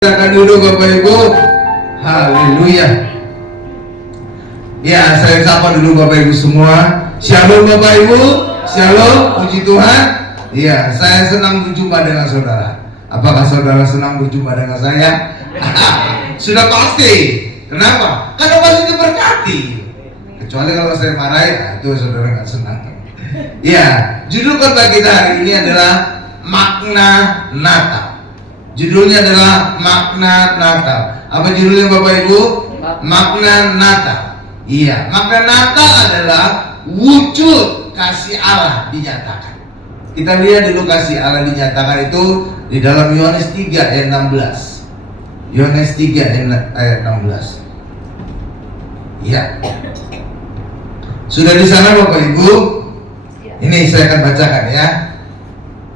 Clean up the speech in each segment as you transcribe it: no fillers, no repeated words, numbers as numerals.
Silakan duduk Bapak Ibu. Haleluya. Ya, saya sapa dulu Bapak Ibu semua. Shalom Bapak Ibu. Shalom, puji Tuhan. Ya, saya senang berjumpa dengan saudara. Apakah saudara senang berjumpa dengan saya? Sudah pasti. Kenapa? Karena pasti diberkati. Kecuali kalau saya marah, itu saudara nggak senang. Ya, judul khotbah kita hari ini adalah makna Natal. Judulnya adalah makna Natal. Apa judulnya Bapak Ibu? Makna Natal. Iya, makna Natal adalah wujud kasih Allah dinyatakan. Kita lihat dulu kasih Allah dinyatakan itu di dalam Yohanes 3 ayat 16. Yohanes 3 ayat 16. Iya. Sudah di sana Bapak Ibu? Ini saya akan bacakan ya.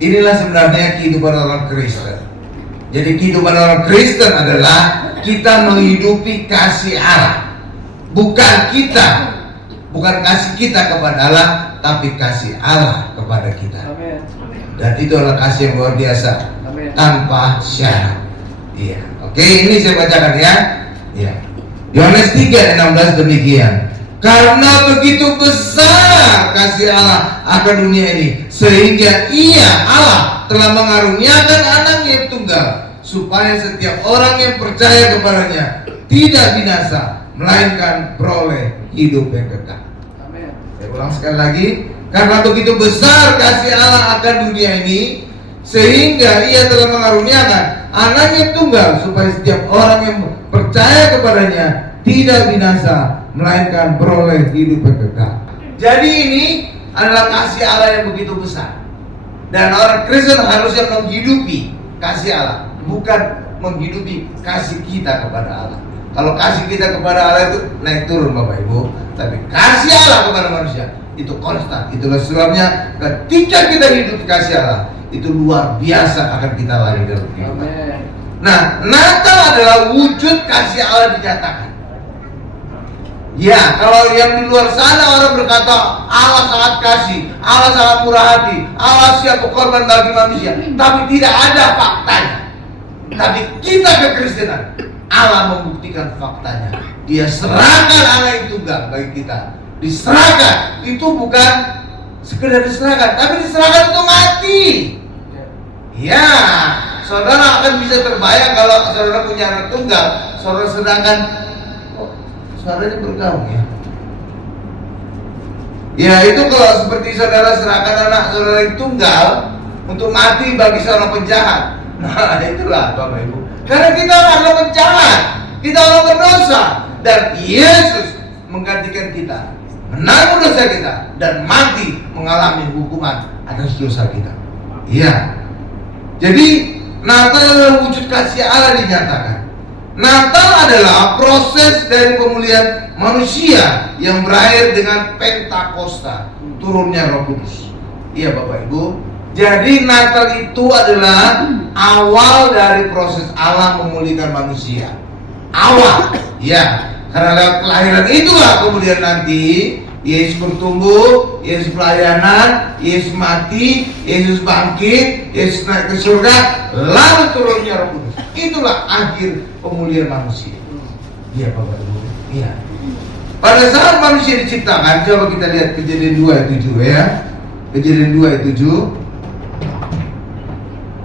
Inilah sebenarnya kehidupan orang Kristen. Jadi kehidupan orang Kristen adalah kita menghidupi kasih Allah. Bukan kasih kita kepada Allah, tapi kasih Allah kepada kita. Amen. Dan itu adalah kasih yang luar biasa. Amen. Tanpa syarat. Iya. Oke, ini saya bacakan ya. Iya. Yohanes 3 ayat 16 demikian. Karena begitu besar kasih Allah akan dunia ini, sehingga Ia Allah telah mengaruniakan anaknya yang tunggal, supaya setiap orang yang percaya kepadanya tidak binasa, melainkan beroleh hidup yang kekal. Amin. Saya ulang sekali lagi. Karena begitu besar kasih Allah akan dunia ini, sehingga Ia telah mengaruniakan anaknya tunggal, supaya setiap orang yang percaya kepadanya tidak binasa, melainkan beroleh hidup yang kekal. Jadi ini adalah kasih Allah yang begitu besar, dan orang Kristen harusnya menghidupi kasih Allah, bukan menghidupi kasih kita kepada Allah. Kalau kasih kita kepada Allah itu naik turun Bapak Ibu, tapi kasih Allah kepada manusia itu konstan. Itulah sebabnya ketika kita hidup kasih Allah, itu luar biasa akan kita lari dalam kehidupan. Nah, Natal adalah wujud kasih Allah dinyatakan. Ya, kalau yang di luar sana orang berkata Allah sangat kasih, Allah sangat murah hati, Allah siap berkorban bagi manusia, tapi tidak ada faktanya. Tapi kita kekristenan, Allah membuktikan faktanya. Dia serahkan anak yang tunggal bagi kita. Diserahkan, itu bukan sekedar diserahkan, tapi diserahkan untuk mati. Ya, saudara akan bisa terbayang kalau saudara punya anak tunggal, saudara sedangkan saudara bergaung ya. Ya, itu kalau seperti saudara serahkan anak saudara yang tunggal untuk mati bagi seorang penjahat. Nah, itulah Bapak Ibu. Karena kita adalah penjahat, kita orang berdosa, dan Yesus menggantikan kita, menanggung dosa kita, dan mati mengalami hukuman atas dosa kita. Iya. Jadi Natal adalah wujud kasih Allah dinyatakan. Natal adalah proses dari pemulihan manusia yang berakhir dengan Pentakosta, turunnya Roh Kudus. Iya Bapak Ibu. Jadi Natal itu adalah awal dari proses Allah memulihkan manusia. Awal, ya. Karena lewat kelahiran itulah kemudian nanti Yesus bertumbuh, Yesus pelayanan, Yesus mati, Yesus bangkit, Yesus naik ke surga, lalu turunnya Roh Kudus. Itulah akhir pemulihan manusia. Iya Bapak Ibu. Iya. Pada saat manusia diciptakan, coba kita lihat Kejadian 2 ayat 7 ya. Kejadian 2 ayat 7.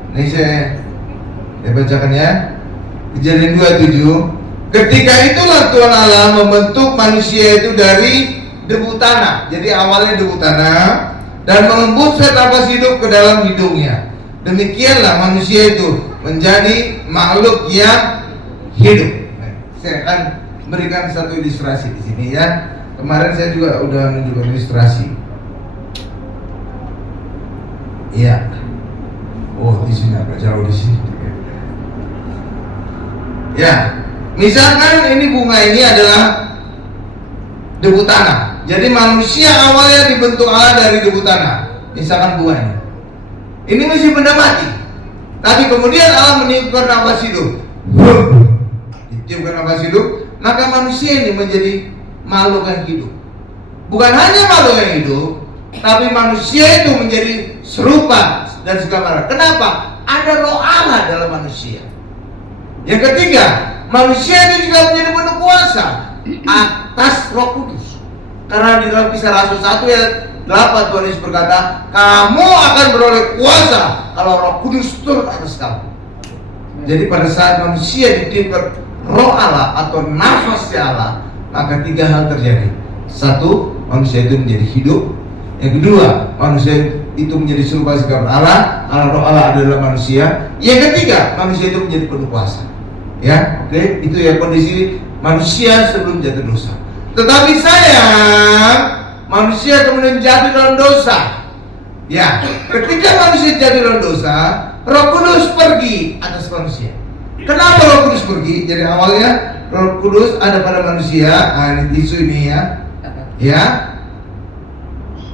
Ini saya bacakan ya. Kejadian 2 ayat 7. Ketika itulah Tuhan Allah membentuk manusia itu dari debu tanah. Jadi awalnya debu tanah, dan mengembuskan nafas hidup ke dalam hidungnya. Demikianlah manusia itu menjadi makhluk yang hidup. Nah, saya akan berikan satu ilustrasi di sini ya. Kemarin saya juga udah menunjukkan ilustrasi. Iya. Oh, di sini agak jauh di sini. Ya, misalkan ini bunga ini adalah debu tanah. Jadi manusia awalnya dibentuk Allah dari debu tanah. Misalkan bunga ini. Ini masih benda mati. Tapi kemudian Allah meniupkan nafas hidup. Ditiupkan nafas hidup, maka manusia ini menjadi makhluk yang hidup. Bukan hanya makhluk yang hidup, tapi manusia itu menjadi serupa dan segala. Kenapa? Ada roh Allah dalam manusia. Yang ketiga, manusia itu juga menjadi penuh kuasa atas Roh Kudus. Karena di dalam Kisah Rasul 1 ayat 8 Tuhan Yesus berkata, kamu akan beroleh kuasa kalau Roh Kudus turun atas kamu. Jadi pada saat manusia ditiupkan Roh Allah atau nafasnya Allah, maka 3 hal terjadi. 1, manusia itu menjadi hidup. Yang kedua, manusia itu menjadi serupa seperti Allah, karena Roh Allah adalah manusia. Yang ketiga, manusia itu menjadi penuh kuasa. Ya, oke, itu ya kondisi manusia sebelum jatuh dosa. Tetapi sayang, manusia kemudian jatuh dalam dosa. Ya, ketika manusia jatuh dalam dosa, Roh Kudus pergi atas manusia. Kenapa Roh Kudus pergi? Jadi awalnya Roh Kudus ada pada manusia. Nah, ini tisu ini ya. Ya.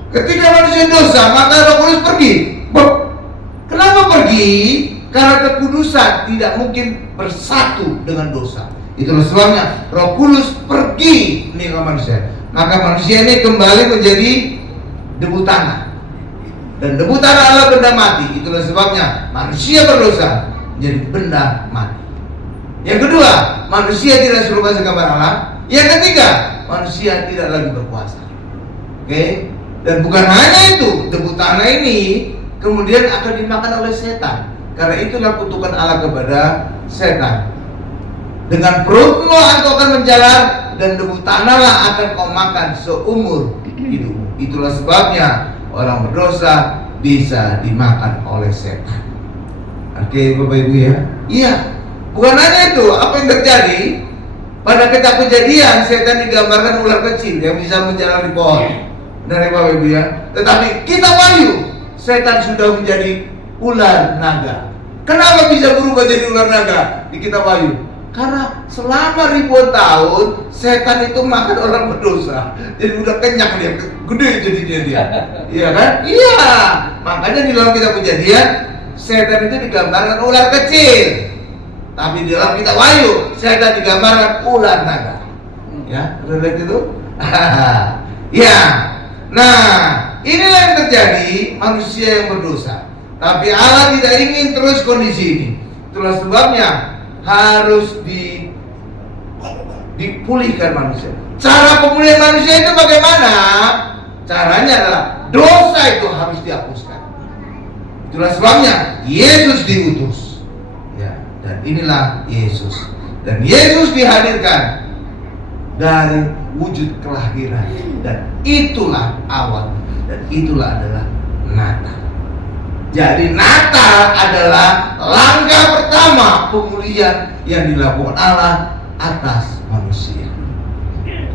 Ketika manusia dosa, maka Roh Kudus pergi. Kenapa pergi? Karena kekudusan tidak mungkin bersatu dengan dosa. Itulah sebabnya Roh Kudus pergi meninggalkan manusia. Maka manusia ini kembali menjadi debu tanah. Dan debu tanah adalah benda mati. Itulah sebabnya manusia berdosa menjadi benda mati. Yang kedua, manusia tidak serupa segambar Allah. Yang ketiga, manusia tidak lagi berkuasa. Oke? Dan bukan hanya itu, debu tanah ini kemudian akan dimakan oleh setan. Karena itulah kutukan Allah kepada setan. Dengan perutmu engkau akan menjalar, dan debu tanahlah akan kau makan seumur hidupmu. Itulah sebabnya orang berdosa bisa dimakan oleh setan. Oke, Bapak Ibu ya. Iya. Bukan hanya itu, apa yang terjadi pada kitab Kejadian, setan digambarkan ular kecil yang bisa menjalar di pohon. Dari Bapak Ibu ya. Tetapi kitab Wahyu, setan sudah menjadi ular naga. Kenapa bisa berubah jadi ular naga di kitab Wahyu? Karena selama ribuan tahun setan itu makan orang berdosa. Jadi udah kenyang dia, gede jadi dia. Iya kan? Iya. Makanya di dalam kitab Kejadian, setan itu digambarkan ular kecil. Tapi di dalam kitab Wahyu, setan digambarkan ular naga. Ya, udah lihat itu? Ya. Nah, inilah yang terjadi manusia yang berdosa. Tapi Allah tidak ingin terus kondisi ini. Itulah sebabnya harus dipulihkan manusia. Cara pemulihan manusia itu bagaimana? Caranya adalah dosa itu harus dihapuskan. Itulah sebabnya Yesus diutus. Ya, dan inilah Yesus. Dan Yesus dihadirkan dari wujud kelahiran, dan itulah awal, dan itulah adalah Natal. Jadi Natal adalah langkah pertama pemulihan yang dilakukan Allah atas manusia.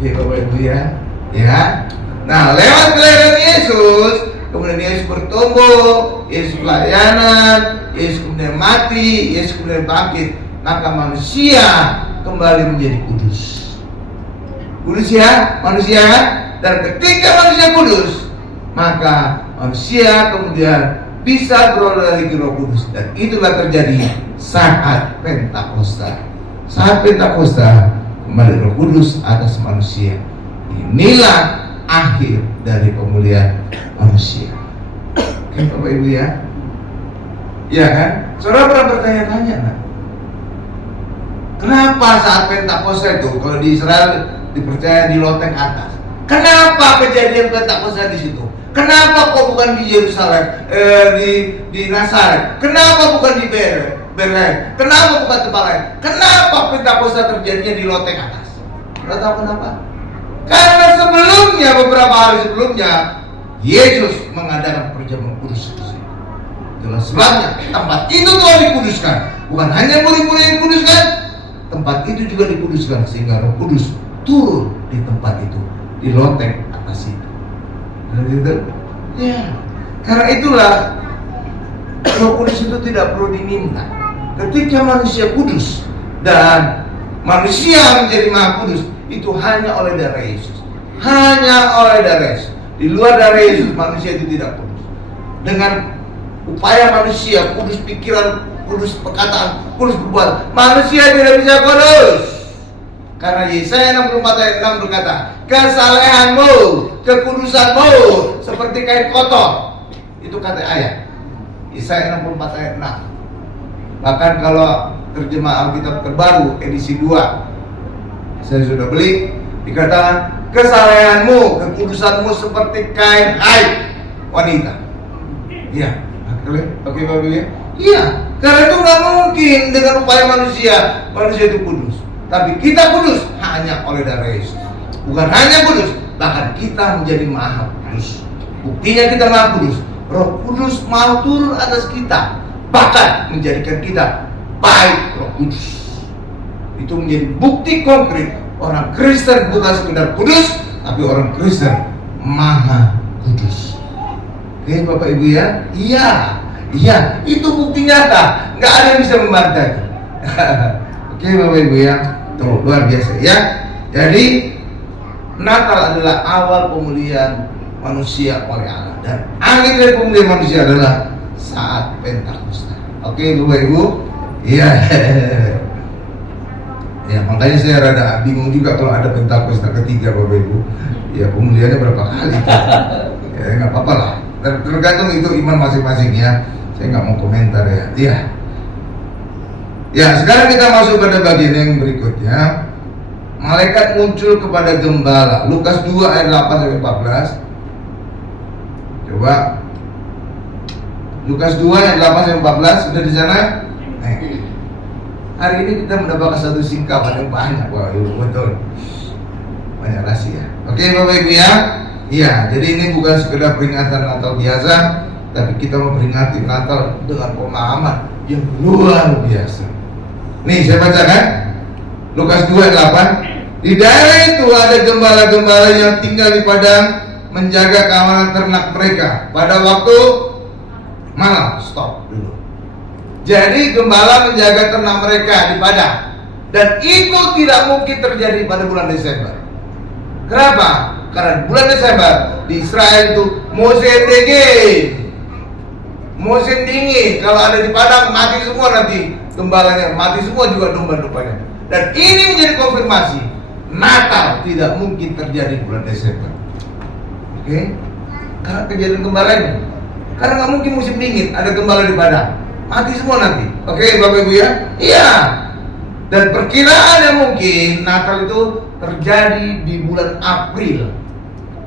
Ya Bapak Ibu ya. Ya. Nah, lewat kelahiran Yesus, kemudian Yesus bertumbuh, Yesus pelayanan, Yesus kemudian mati, Yesus kemudian bangkit, maka manusia kembali menjadi kudus. Kudus ya, manusia. Dan ketika manusia kudus, maka manusia kemudian bisa beroleh dari Roh Kudus. Dan itulah terjadi saat Pentakosta. Saat Pentakosta kembali Roh Kudus atas manusia. Inilah akhir dari pemulihan manusia. Oke Bapak Ibu ya. Iya kan? Saudara pernah bertanya-tanya kan? Kenapa saat Pentakosta itu kalau di Israel dipercaya di loteng atas? Kenapa kejadian Pentakosta di situ? Kenapa kok bukan di Yerusalem, di Nazaret? Kenapa bukan di Bethlehem? Kenapa bukan tempat lain? Kenapa Pentakosta terjadinya di loteng atas? Tidak tahu kenapa? Karena sebelumnya, beberapa hari sebelumnya, Yesus mengadakan perjamuan kudus. Itulah sebabnya tempat itu telah dikuduskan. Bukan hanya murid-murid yang dikuduskan, tempat itu juga dikuduskan sehingga Roh Kudus turun di tempat itu, di loteng atas itu. Gitu? Ya. Karena itulah Roh Kudus itu tidak perlu diminta. Ketika manusia kudus dan manusia menjadi maha kudus, itu hanya oleh darah Yesus. Hanya oleh darah Yesus. Di luar darah Yesus manusia itu tidak kudus. Dengan upaya manusia kudus pikiran, kudus perkataan, kudus perbuatan, manusia tidak bisa kudus. Karena Yesaya 64 ayat 6 berkata, kesalehanmu, kekudusanmu seperti kain kotor. Itu kata ayat Yesaya 64 ayat 6. Bahkan kalau terjemah Alkitab terbaru edisi 2. Saya sudah beli. Dikatakan kesalehanmu, kekudusanmu seperti kain aib wanita. Iya, oke Bapak ya. Iya, karena itu nggak mungkin dengan upaya manusia itu kudus. Tapi kita kudus hanya oleh darah Yesus. Bukan hanya kudus, bahkan kita menjadi maha kudus. Buktinya kita maha kudus. Roh Kudus mau turun atas kita, bahkan menjadikan kita baik Roh Kudus. Itu menjadi bukti konkret orang Kristen bukan sekedar kudus, tapi orang Kristen maha kudus. Oke Bapak Ibu ya? Iya, itu bukti nyata. Nggak ada yang bisa membantah. Oke Bapak Ibu ya, tuh luar biasa ya. Jadi Natal adalah awal pemulihan manusia oleh Allah, dan akhir dari pemulihan manusia adalah saat Pentakosta. Oke Bapak Ibu, iya. Ya makanya saya rada bingung juga kalau ada Pentakosta ketiga Bapak Ibu. Ya pemulihannya berapa kali? Ya nggak apa-apa lah. Tergantung itu iman masing-masing ya. Saya nggak mau komentar ya. Iya. Ya sekarang kita masuk pada bagian yang berikutnya. Malaikat muncul kepada gembala. Lukas 2 ayat 8 sampai 14. Coba. Lukas 2 ayat 8 sampai 14 sudah di sana? Hari ini kita mendapatkan satu singkapan yang banyak. Wah, betul. Banyak rahasia. Oke Bapak Ibu ya. Iya, jadi ini bukan sekedar peringatan Natal biasa, tapi kita memperingati Natal dengan pemahaman yang luar biasa. Nih saya bacakan Lukas 2 ayat 8. Di daerah itu ada gembala-gembala yang tinggal di padang menjaga kawanan ternak mereka pada waktu malam. Stop dulu. Jadi gembala menjaga ternak mereka di padang, dan itu tidak mungkin terjadi pada bulan Desember. Kenapa? Karena bulan Desember di Israel itu musim dingin. Kalau ada di padang mati semua, nanti gembalanya mati semua, juga domba-dombanya. Dan ini menjadi konfirmasi Natal tidak mungkin terjadi bulan Desember. Oke? Karena kejadian gembalanya. Karena nggak mungkin musim dingin ada gembala di padang, mati semua nanti. Oke Bapak Ibu ya? Iya. Dan perkiraannya mungkin Natal itu terjadi di bulan April.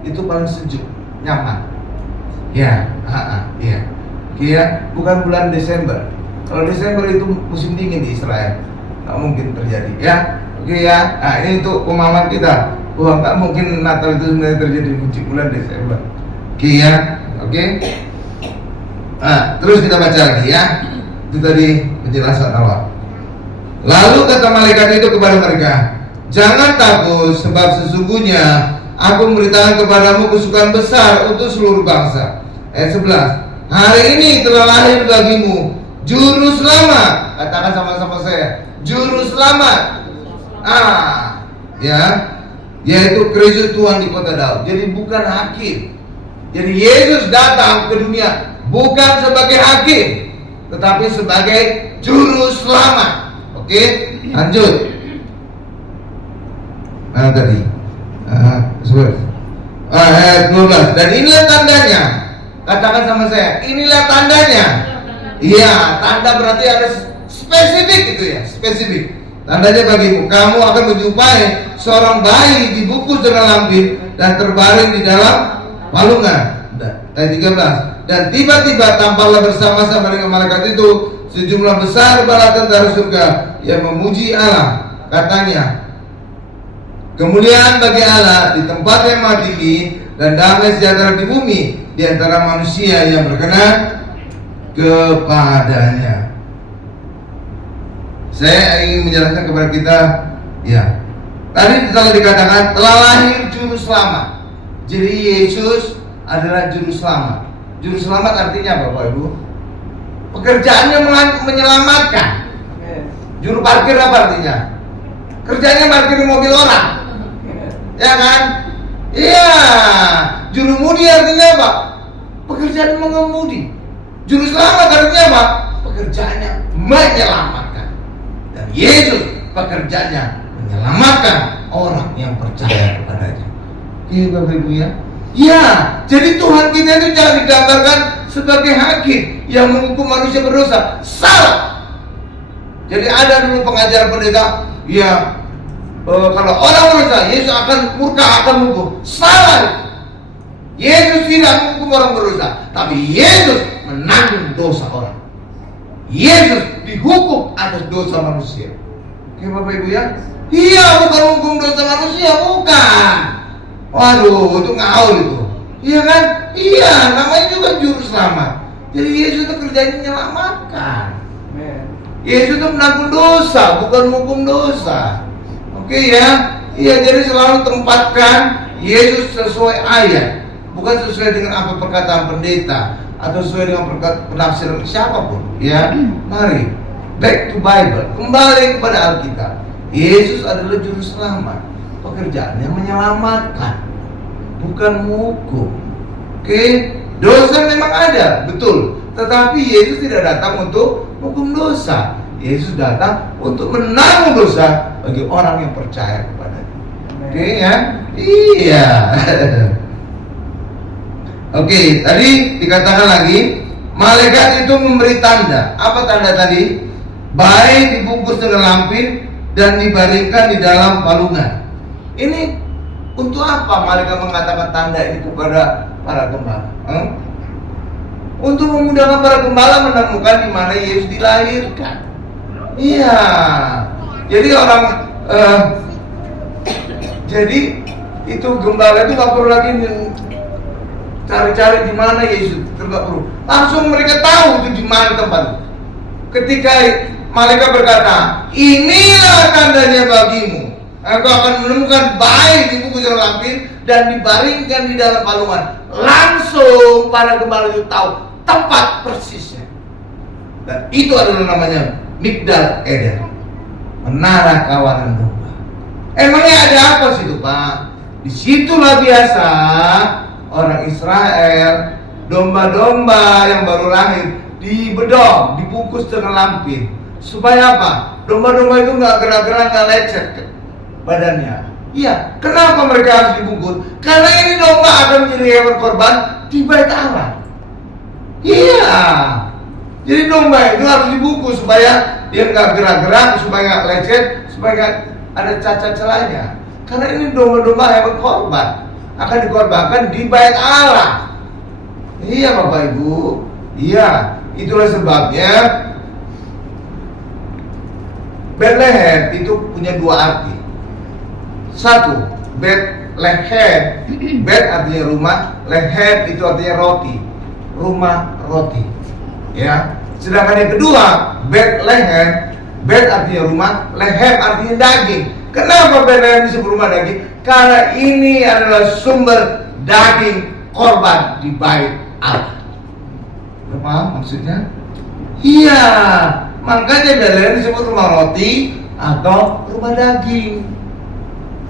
Itu paling sejuk, nyaman. Ya, iya. Iya, bukan bulan Desember. Kalau Desember itu musim dingin di Israel, nggak mungkin terjadi. Ya, oke ya. Nah ini untuk pemahaman kita bahwa nggak mungkin Natal itu sebenarnya terjadi di bulan Desember. Oke ya, oke. Nah, terus kita baca lagi ya. Itu tadi penjelasan awal. Lalu kata malaikat itu kepada mereka, jangan takut, sebab sesungguhnya aku memberitakan kepadamu kesukaan besar untuk seluruh bangsa. Ayat 11. Hari ini telah lahir bagimu Juru Selamat. Katakan sama-sama saya, Juru Selamat. Ya, yaitu Kristus Tuhan di kota Daud. Jadi bukan hakim. Jadi Yesus datang ke dunia bukan sebagai hakim, tetapi sebagai Juru Selamat. Oke, lanjut. Mana tadi? Ayat 12. Dan inilah tandanya. Katakan sama saya, inilah tandanya. Iya, tanda berarti ada spesifik gitu ya, spesifik. Tandanya bagimu, kamu akan menjumpai seorang bayi dibungkus dengan lampin dan terbaring di dalam palungan. Ayat 13. Dan tiba-tiba tampaklah bersama-sama dengan malaikat itu sejumlah besar bala tentara surga yang memuji Allah. Katanya, kemuliaan bagi Allah di tempat yang maha tinggi, dan damai sejahtera di bumi di antara manusia yang berkenan kepadanya. Saya ingin menjelaskan kepada kita, ya, tadi telah dikatakan telah lahir Juru Selamat. Jadi Yesus adalah Juru Selamat. Juru Selamat artinya Bapak Ibu, pekerjaannya menyelamatkan. Juru parkir apa artinya? Kerjanya parkir mobil orang, ya kan? Iya. Juru mudi artinya apa? Pekerjaan mengemudi. Juru Selamat artinya apa? Pekerjaannya menyelamatkan. Dan Yesus pekerjaannya menyelamatkan orang yang percaya kepadanya. Oke Bapak Ibu ya. Ya, jadi Tuhan kita itu jangan digambarkan sebagai hakim yang menghukum manusia berdosa. Salah. Jadi ada dulu pengajar pendeta, ya kalau orang berdosa, Yesus akan murka, akan menghukum. Salah. Yesus tidak menghukum orang berdosa, tapi Yesus menanggung dosa orang. Yesus dihukum atas dosa manusia. Oke Bapak Ibu ya? Iya, bukan menghukum dosa manusia, bukan. Waduh, itu ngaul itu. Iya kan? Iya, namanya juga juru selamat. Jadi Yesus itu kerjanya menyelamatkan. Yesus itu menanggung dosa, bukan menghukum dosa. Oke ya? Iya, jadi selalu tempatkan Yesus sesuai ayat, bukan sesuai dengan apa perkataan pendeta atau sesuai dengan penafsiran siapapun. Ya, mari back to Bible, kembali kepada Alkitab. Yesus adalah juru selamat. Pekerjaannya menyelamatkan, bukan menghukum. Oke, dosa memang ada, betul. Tetapi Yesus tidak datang untuk menghukum dosa. Yesus datang untuk menanggung dosa bagi orang yang percaya kepadanya. Oke ya? Iya. Oke, tadi dikatakan lagi, malaikat itu memberi tanda. Apa tanda tadi? Baik dibungkus dengan lampin dan dibaringkan di dalam palungan. Ini untuk apa malaikat mengatakan tanda ini kepada para gembala? Untuk memudahkan para gembala menemukan di mana Yesus dilahirkan. Iya. Jadi orang jadi itu gembala itu nggak perlu lagi cari-cari di mana Yesus, tidak perlu. Langsung mereka tahu itu di mana tempat. Ketika malaikat berkata, inilah tandanya bagimu. Engkau akan menemukan bayi dibungkus dengan lampin dan dibaringkan di dalam palungan. Langsung para gembala itu tahu tempat persisnya. Dan itu adalah namanya Migdal Eder, menara kawanan domba. Emangnya ada apa situ Pak? Disitulah biasa orang Israel, domba-domba yang baru lahir dibedong, dibungkus dengan lampin. Supaya apa? Domba-domba itu nggak gerak-gerak, nggak lecet badannya. Iya, kenapa mereka harus dibungkus? Karena ini domba akan menjadi hewan korban di Bait Allah. Iya, jadi domba itu harus dibungkus supaya dia nggak gerak-gerak, supaya nggak lecet, supaya nggak ada cacat celahnya. Karena ini domba-domba hewan korban akan dikorbankan di Bait Allah. Iya Bapak Ibu. Iya, itulah sebabnya Bethlehem itu punya dua arti. Satu, Bethlehem. Bet artinya rumah, lehem itu artinya roti. Rumah roti. Ya. Sedangkan yang kedua, Bethlehem, Bet artinya rumah, lehem artinya daging. Kenapa Bethlehem disebut rumah daging? Karena ini adalah sumber daging korban di Bait Allah. Paham maksudnya? Iya, makanya Bethlehem disebut rumah roti atau rumah daging.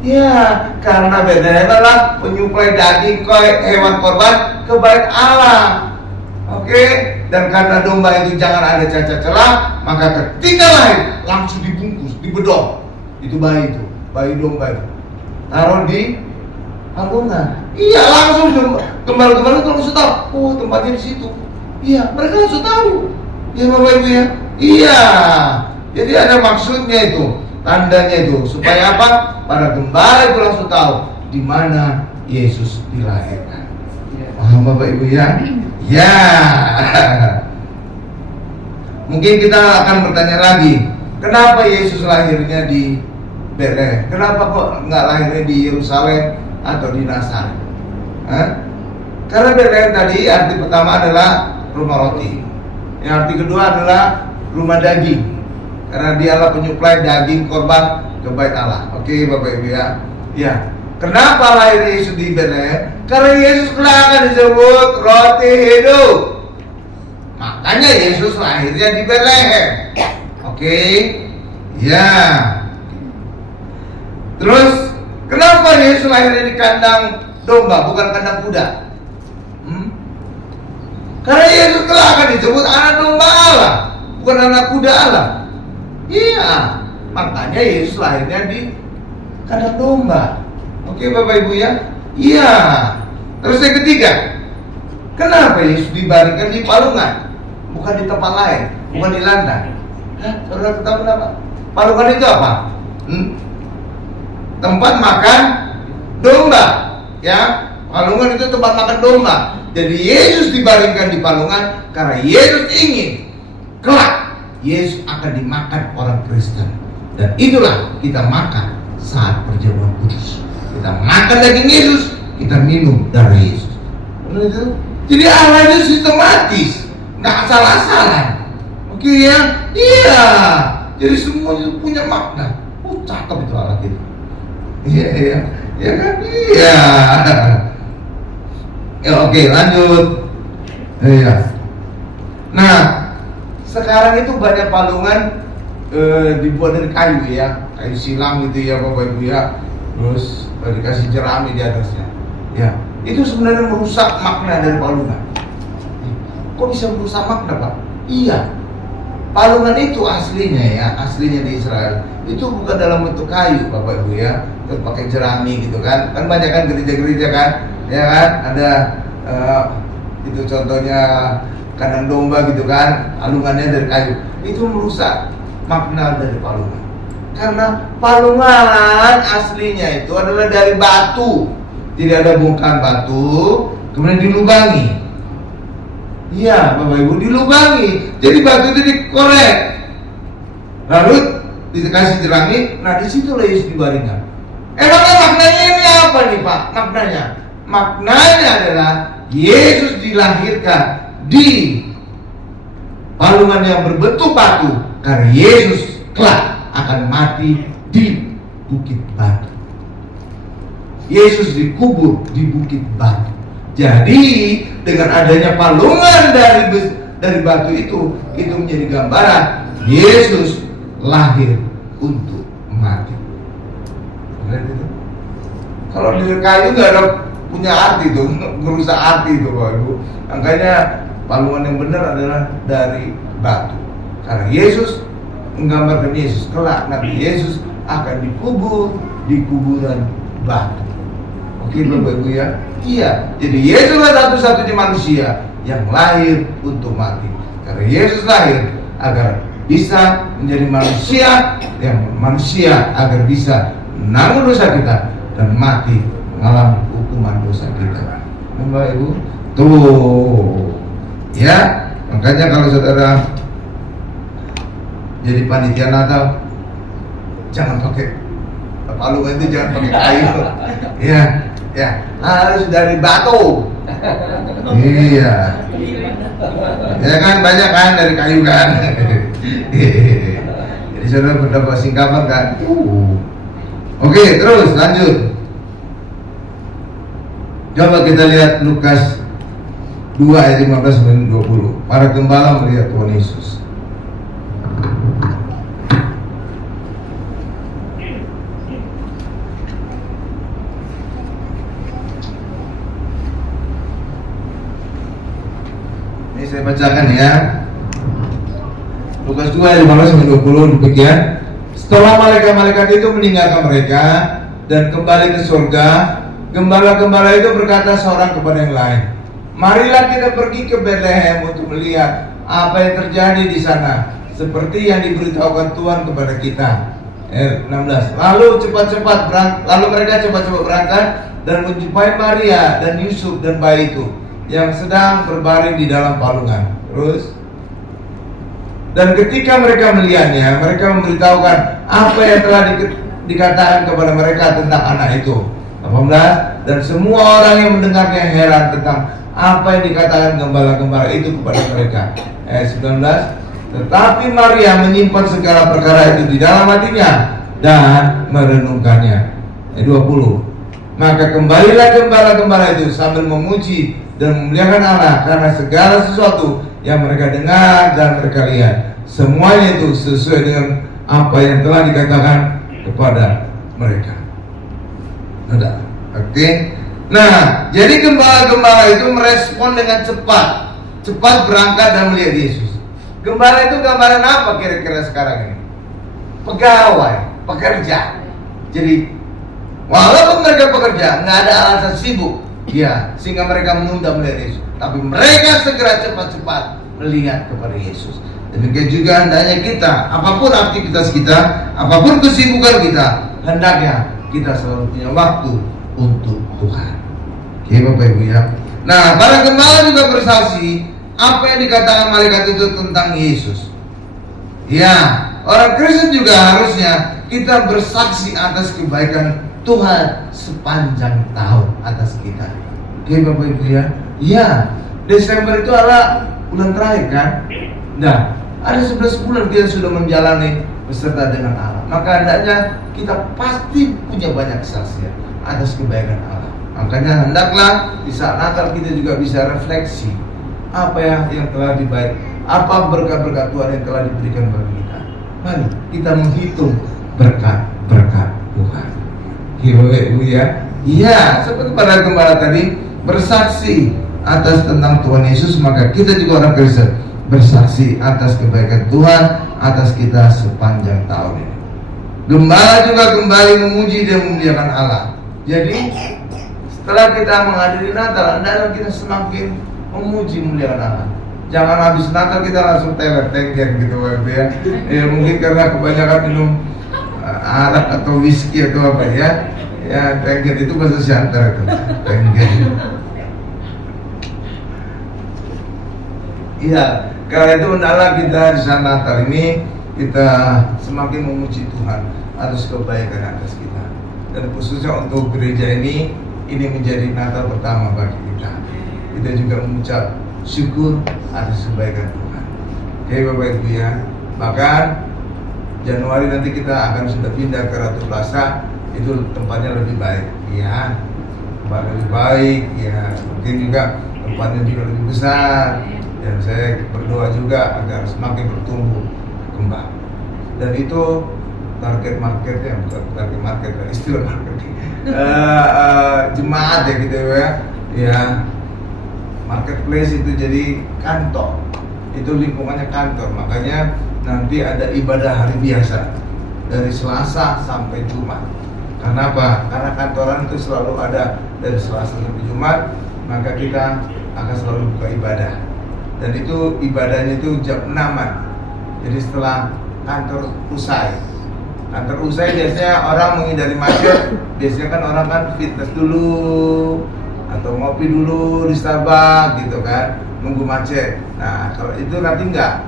Ya, karena Bethlehem adalah penyuplai daging hewan korban ke Bait Allah. Oke, dan karena domba itu jangan ada cacat celah, maka ketika lahir langsung dibungkus, dibedong. Itu bayi domba itu. Taruh di palungan. Iya, langsung gembala-gembala itu langsung tahu. Oh, tempatnya di situ. Iya, mereka langsung tahu. Ya Bapak Ibu ya. Iya. Jadi ada maksudnya itu, tandanya itu supaya apa? Para gembala itu langsung tahu di mana Yesus dilahirkan. Paham Bapak Ibu ya? Ya. Mungkin kita akan bertanya lagi, kenapa Yesus lahirnya di Bethlehem? Kenapa kok nggak lahirnya di Yerusalem atau di Nazaret? Karena Bethlehem tadi arti pertama adalah rumah roti. Yang arti kedua adalah rumah daging. Karena dialah penyuplai daging korban ke Bait Allah. Oke Bapak Ibu ya. Ya. Kenapa lahir Yesus di Bethlehem? Karena Yesus kelak akan disebut roti hidup. Makanya Yesus lahirnya di Bethlehem. Oke. Ya. Terus kenapa Yesus lahirnya di kandang domba bukan kandang kuda? Karena Yesus kelak akan disebut anak domba Allah, bukan anak kuda Allah. Iya. Makanya Yesus lahirnya di kandang domba. Oke Bapak Ibu ya. Iya. Terus yang ketiga, kenapa Yesus dibaringkan di palungan, bukan di tempat lain, bukan di lantai? Hah, saudara tahu kenapa? Palungan itu apa? Tempat makan domba, ya. Palungan itu tempat makan domba. Jadi Yesus dibaringkan di palungan karena Yesus ingin kelak Yesus akan dimakan orang Kristen. Dan itulah kita makan saat perjamuan kudus. Kita makan daging Yesus, kita minum darah Yesus. Benar itu? Jadi Allah itu sistematis, nggak asal-asalan. Oke ya? Iya. Jadi semua itu punya makna. Oh, cakep itu Allah kita. Iya, iya. Ya kan? Iya. Ya, oke, lanjut. Iya. Nah, sekarang itu banyak palungan dibuat dari kayu ya, kayu silang gitu ya, Bapak Ibu ya. Terus dikasih jerami di atasnya. Ya, itu sebenarnya merusak makna dari palungan. Kok bisa merusak makna, Pak? Iya. Palungan itu aslinya ya, aslinya di Israel. Itu bukan dalam bentuk kayu, Bapak Ibu ya. Terus pakai jerami gitu kan. Kan banyak kan gereja-gereja kan, ya kan? Ada itu contohnya kandang domba gitu kan, palungannya dari kayu. Itu merusak makna dari palungan. Karena palungan aslinya itu adalah dari batu. Jadi ada bongkahan batu, kemudian dilubangi. Iya, Bapak Ibu, dilubangi. Jadi batu itu dikorek, lalu dikasih jerami. Nah, disitulah Yesus dibaringkan. Emangnya maknanya ini apa nih, Pak? Maknanya adalah Yesus dilahirkan di palungan yang berbentuk batu karena Yesus kelak akan mati di bukit batu. Yesus dikubur di bukit batu. Jadi dengan adanya palungan dari batu itu menjadi gambaran Yesus lahir untuk mati. Benar itu? Kalau di kayu nggak ada punya arti tuh, merusak arti itu, Bapak Ibu. Makanya palungan yang benar adalah dari batu. Karena Yesus menggambarkan Yesus kelak Nabi Yesus akan dikubur di kuburan batu. Oke, Bapak Ibu ya. Iya, jadi Yesus adalah satu-satunya manusia yang lahir untuk mati. Karena Yesus lahir agar bisa menjadi manusia agar bisa menanggung dosa kita dan mati mengalami hukuman dosa kita. Bapak Ibu, tuh ya, makanya kalau saudara jadi panitia Natal jangan pakai palungan itu, jangan pakai kayu. Ya, harus dari batu. Iya. Ya kan, banyak kan dari kayu kan. Jadi saudara berdapat singkapan kan. Oke, terus lanjut. Coba kita lihat Lukas 2 ayat 15 sampai 20. Para gembala melihat Tuhan Yesus. Ini saya bacakan ya. Lukas 2 ayat 15 sampai 20 demikian. Setelah malaikat-malaikat itu meninggalkan mereka dan kembali ke surga, gembala-gembala itu berkata seorang kepada yang lain, marilah kita pergi ke Betlehem untuk melihat apa yang terjadi di sana, seperti yang diberitahukan Tuhan kepada kita. 16. Lalu mereka cepat-cepat berangkat dan menjumpai Maria dan Yusuf dan bayi itu yang sedang berbaring di dalam palungan. Terus, dan ketika mereka melihatnya, mereka memberitahukan apa yang telah dikatakan kepada mereka tentang anak itu. 18. Dan semua orang yang mendengarnya heran tentang apa yang dikatakan gembala-gembala itu kepada mereka. 19. Tetapi Maria menyimpan segala perkara itu di dalam hatinya dan merenungkannya. 20. Maka kembalilah gembala-gembala itu sambil memuji dan memuliakan Allah karena segala sesuatu yang mereka dengar dan mereka lihat, semuanya itu sesuai dengan apa yang telah dikatakan kepada mereka. Ada, oke. Nah, jadi gembala-gembala itu merespon dengan cepat berangkat dan melihat Yesus. Gembala itu gambaran apa kira-kira sekarang ini? Pegawai, pekerja. Jadi walaupun mereka pekerja, nggak ada alasan sibuk, ya, sehingga mereka menunda melihat Yesus. Tapi mereka segera cepat-cepat melihat kepada Yesus. Demikian juga hendaknya kita, apapun aktivitas kita, apapun kesibukan kita, hendaknya kita selalu punya waktu untuk Tuhan. Oke Bapak Ibu ya. Nah, para gembala juga bersaksi apa yang dikatakan malaikat itu tentang Yesus. Ya, orang Kristen juga harusnya kita bersaksi atas kebaikan Tuhan sepanjang tahun atas kita. Oke Bapak Ibu ya. Ya, Desember itu adalah bulan terakhir kan. Nah, ada 11 bulan kita sudah menjalani beserta dengan Allah. Maka hendaknya kita pasti punya banyak kesaksian atas kebaikan Allah. Makanya hendaklah di saat Natal kita juga bisa refleksi apa yang telah dibaik, apa berkat-berkat Tuhan yang telah diberikan bagi kita. Mari kita menghitung berkat-berkat Tuhan. Ibu ya, iya seperti para gembala tadi bersaksi atas tentang Tuhan Yesus, maka kita juga orang Kristen bersaksi atas kebaikan Tuhan atas kita sepanjang tahun ini. Gembala juga kembali memuji dan memuliakan Allah. Jadi setelah kita menghadiri Natal, hendaknya kita semakin memuji memuliakan Allah. Jangan habis Natal kita langsung teler-tengger gitu ya. Ya mungkin karena kebanyakan minum arak atau whisky atau apa ya. Ya tengger itu bahasa Siantar itu. Tengger. Iya, karena itu hendaklah kita di saat Natal ini kita semakin memuji Tuhan atas kebaikan atas kita. Dan khususnya untuk gereja ini menjadi Natal pertama bagi kita. Kita juga mengucap syukur atas kebaikan Tuhan. Oke Bapak Ibu ya. Bahkan Januari nanti kita akan sudah pindah ke Ratu Plaza. Itu tempatnya lebih baik ya. Tempat lebih baik ya. Mungkin juga tempatnya juga lebih besar. Dan saya berdoa juga agar semakin bertumbuh kembang. Dan itu target marketnya, bukan target market, istilah marketing. Jemaat ya gitu ya, marketplace itu jadi kantor, itu lingkungannya kantor. Makanya nanti ada ibadah hari biasa dari Selasa sampai Jumat. Karena apa? Karena kantoran itu selalu ada dari Selasa sampai Jumat, maka kita akan selalu buka ibadah. Dan itu ibadahnya itu jam 6-an. Jadi setelah kantor usai. Kantor usai biasanya orang menghindari macet. Biasanya kan orang kan fitness dulu atau ngopi dulu di Starbucks gitu kan, nunggu macet. Nah kalau itu nanti enggak,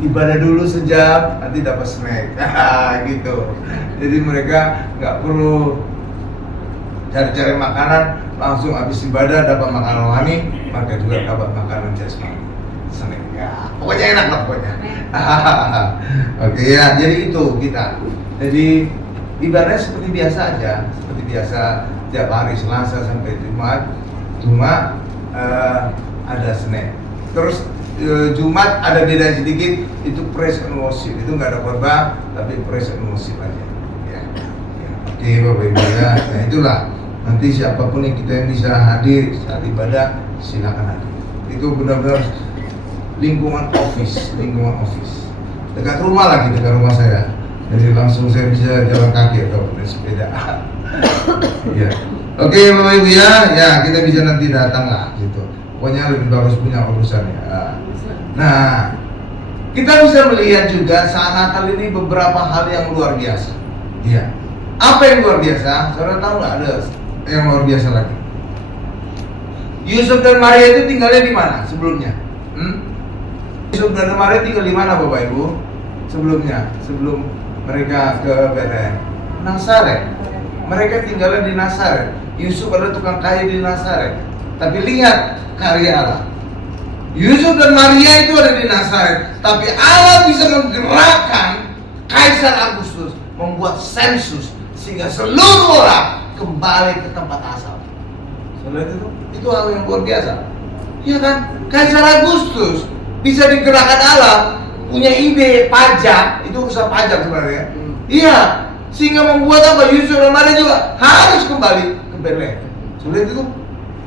ibadah dulu sejam, nanti dapat snack gitu. Jadi mereka nggak perlu cari-cari makanan, langsung habis ibadah dapat makanan rohani, maka juga dapat makanan jasmani, snack ya. Pokoknya enak lah pokoknya. Oke ya, jadi itu kita. Jadi ibadahnya seperti biasa aja, seperti biasa tiap hari Selasa sampai Jumat. Cuma ada snack. Terus Jumat ada beda sedikit, itu praise and worship. Itu nggak ada khotbah, tapi praise and worship aja. Ya. Oke Bapak Ibu ya. Nah itulah. Nanti siapapun yang kita yang bisa hadir saat ibadah silakan hadir. Itu benar-benar lingkungan office. Dekat rumah lagi, dekat rumah saya. Jadi langsung saya bisa jalan kaki atau naik sepeda. Ya. Oke Bapak Ibu ya, kita bisa nanti datang lah gitu. Pokoknya lebih bagus punya urusan ya. Nah, kita bisa melihat juga saat Natal ini beberapa hal yang luar biasa. Iya. Apa yang luar biasa? Saudara tahu nggak ada yang luar biasa lagi? Yusuf dan Maria itu tinggalnya di mana sebelumnya? Yusuf dan Maria tinggal di mana Bapak Ibu? Sebelumnya, sebelum mereka ke Betlehem, Nazaret. Mereka tinggalnya di Nazaret. Yusuf adalah tukang kayu di Nazaret. Tapi lihat karya Allah. Yusuf dan Maria itu ada di Nazaret, tapi Allah bisa menggerakkan Kaisar Agustus membuat sensus sehingga seluruh orang kembali ke tempat asal. Saudara itu hal yang luar biasa. Iya kan? Kaisar Agustus bisa digerakkan Allah, punya ide pajak, itu urusan pajak sebenarnya. Iya, sehingga membuat apa? Yusuf dan Maria juga harus kembali ke Betlehem. Sulit itu.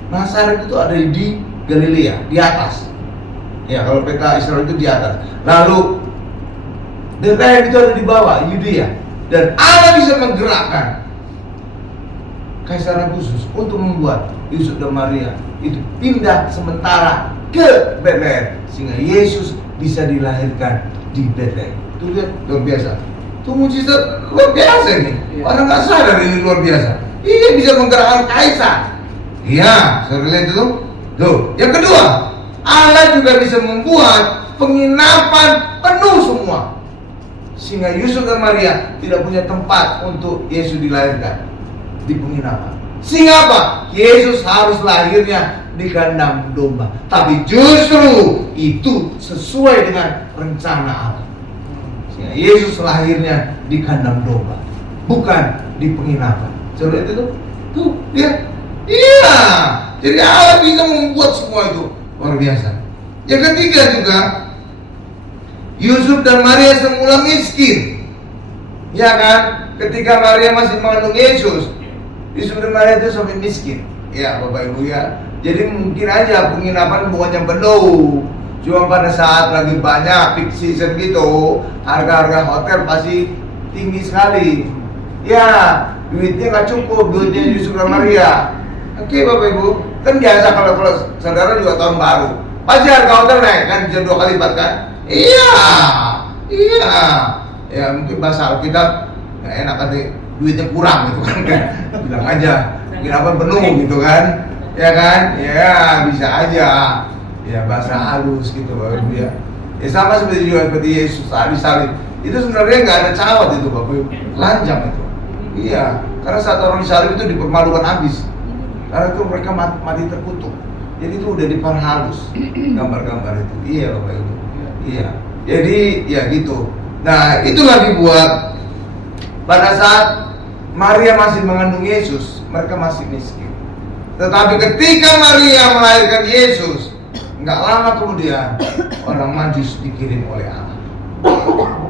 Nazaret itu ada di Galilea, di atas. Ya, kalau peta Israel itu di atas. Lalu Betlehem itu ada di bawah, Yudea. Dan Allah bisa menggerakkan Kaisar Agustus untuk membuat Yusuf dan Maria itu pindah sementara ke Betlehem, sehingga Yesus bisa dilahirkan di Bethlehem. Tuh lihat, luar biasa. Tuh mujizat luar biasa ini. Orang nggak sadar ini luar biasa. Ini bisa menggerakkan kaisar. Iya, saudara lihat itu. Tuh, yang kedua, Allah juga bisa membuat penginapan penuh semua, sehingga Yusuf dan Maria tidak punya tempat untuk Yesus dilahirkan di penginapan. Sehingga apa? Yesus harus lahirnya di kandang domba. Tapi justru itu sesuai dengan rencana Allah. Sehingga Yesus lahirnya di kandang domba, bukan di penginapan. Coba lihat itu. Tuh, lihat. Iya. Jadi Allah bisa membuat semua itu. Luar biasa. Yang ketiga juga, Yusuf dan Maria semula miskin. Ya kan? Ketika Maria masih mengandung Yesus, Yusuf dan Maria itu sampai miskin. Ya Bapak Ibu ya. Jadi mungkin aja penginapan bukannya penuh, cuma pada saat lagi banyak peak season gitu, harga-harga hotel pasti tinggi sekali. Ya, duitnya nggak cukup, duitnya Yusuf dan Maria. Oke Bapak Ibu, kan biasa kalau saudara juga tahun baru, pasti harga hotel naik kan, bisa 2 kali lipat kan? Iya. Ya mungkin bahasa Alkitab nggak enak kan, duitnya kurang gitu kan, bilang aja penginapan penuh gitu kan, ya kan? Ya bisa aja, ya bahasa halus gitu Bapak Ibu ya. Ya sama seperti Yesus disalib, itu sebenarnya nggak ada cawat itu Bapak Ibu, telanjang itu. Iya, karena saat orang disalib itu dipermalukan habis. Karena itu mereka mati terkutuk. Jadi itu udah diperhalus gambar-gambar itu. Iya Bapak Ibu. Iya. Jadi ya gitu. Nah itulah dibuat pada saat Maria masih mengandung Yesus, mereka masih miskin. Tetapi ketika Maria melahirkan Yesus, nggak lama kemudian orang Majus dikirim oleh Allah,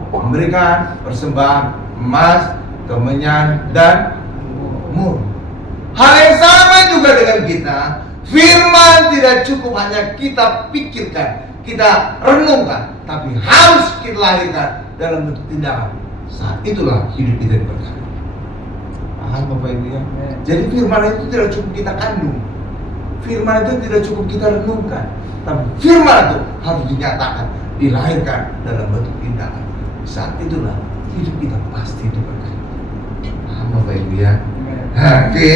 memberikan persembahan emas, kemenyan, dan mur. Hal yang sama juga dengan kita. Firman tidak cukup hanya kita pikirkan, kita renungkan, tapi harus kita lahirkan dalam bentuk tindakan. Saat itulah hidup kita diberkati. Paham Bapak Ibu ya? Jadi firman itu tidak cukup kita kandung, firman itu tidak cukup kita renungkan, tapi firman itu harus dinyatakan, dilahirkan dalam bentuk tindakan. Saat itulah hidup kita pasti diberkati. Paham Bapak Ibu ya? Oke.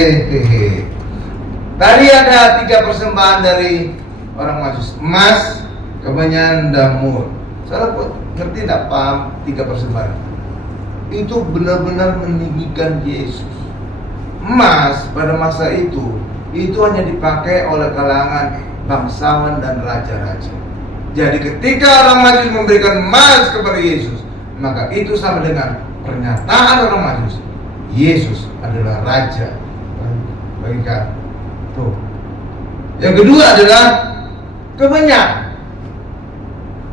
Tadi ada 3 persembahan dari orang Majus, emas, kemenyan, dan mur. Saudara ngerti tidak paham 3 persembahan? Itu benar-benar meninggikan Yesus. Emas pada masa itu hanya dipakai oleh kalangan bangsawan dan raja-raja. Jadi ketika orang Majus memberikan emas kepada Yesus, maka itu sama dengan pernyataan orang Majus, Yesus adalah raja bagi kami. Tuh. Yang kedua adalah kemenyan.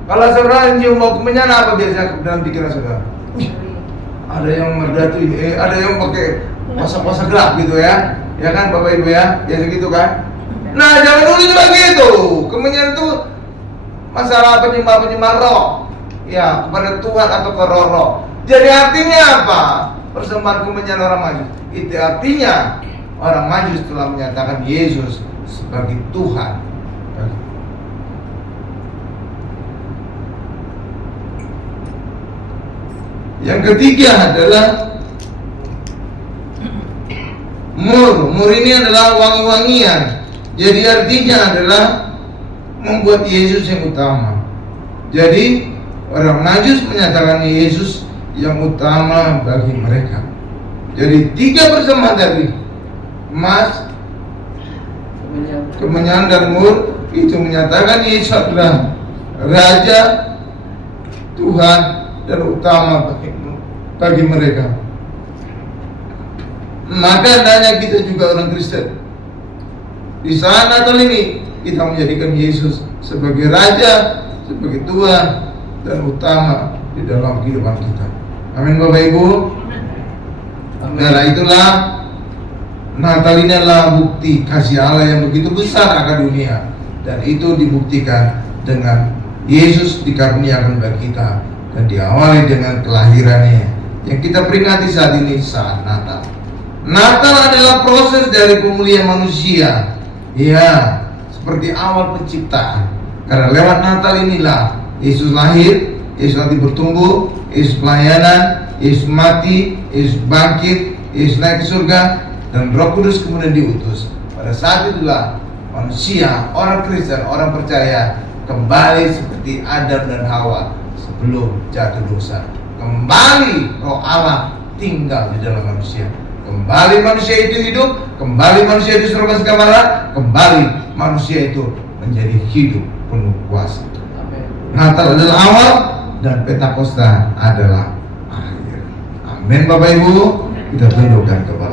Kalau saudara nyium bau kemenyan, apa biasanya dalam pikiran saudara? Ada yang merdu, ada yang pakai puasa-puasa gelap gitu ya. Ya kan Bapak Ibu ya, biasa gitu kan. Nah jangan dulu juga gitu. Kemenyan itu masalah penyembah roh, ya, kepada Tuhan atau ke roh. Jadi artinya apa? Persembahan kemenyan orang Majus itu artinya orang Majus telah menyatakan Yesus sebagai Tuhan. Yang ketiga adalah mur. Mur ini adalah wangi-wangian. Jadi artinya adalah membuat Yesus yang utama. Jadi orang Majus menyatakan Yesus yang utama bagi mereka. Jadi 3 persembahan tadi, emas, kemenyan, dan mur, itu menyatakan Yesus adalah Raja, Tuhan, dan utama bagi mereka. Maka hendaknya kita juga orang Kristen di saat Natal ini kita menjadikan Yesus sebagai Raja, sebagai Tuhan, dan utama di dalam kehidupan kita. Amin Bapak Ibu. Karena itulah Natal ini adalah bukti kasih Allah yang begitu besar akan dunia, dan itu dibuktikan dengan Yesus dikaruniakan bagi kita dan diawali dengan kelahirannya yang kita peringati saat ini, saat Natal. Natal adalah proses dari pemulihan manusia, ya, seperti awal penciptaan. Karena lewat Natal inilah Yesus lahir, Yesus nanti bertumbuh, Yesus pelayanan, Yesus mati, Yesus bangkit, Yesus naik ke surga, dan Roh Kudus kemudian diutus. Pada saat itulah manusia, orang Kristen, orang percaya kembali seperti Adam dan Hawa sebelum jatuh dosa. Kembali Roh Allah tinggal di dalam manusia. Kembali manusia itu hidup, kembali manusia itu serba segala, kembali manusia itu menjadi hidup penuh kuasa. Natal adalah awal dan Pentakosta adalah akhir. Amin Bapak Ibu, kita tundukkan kepada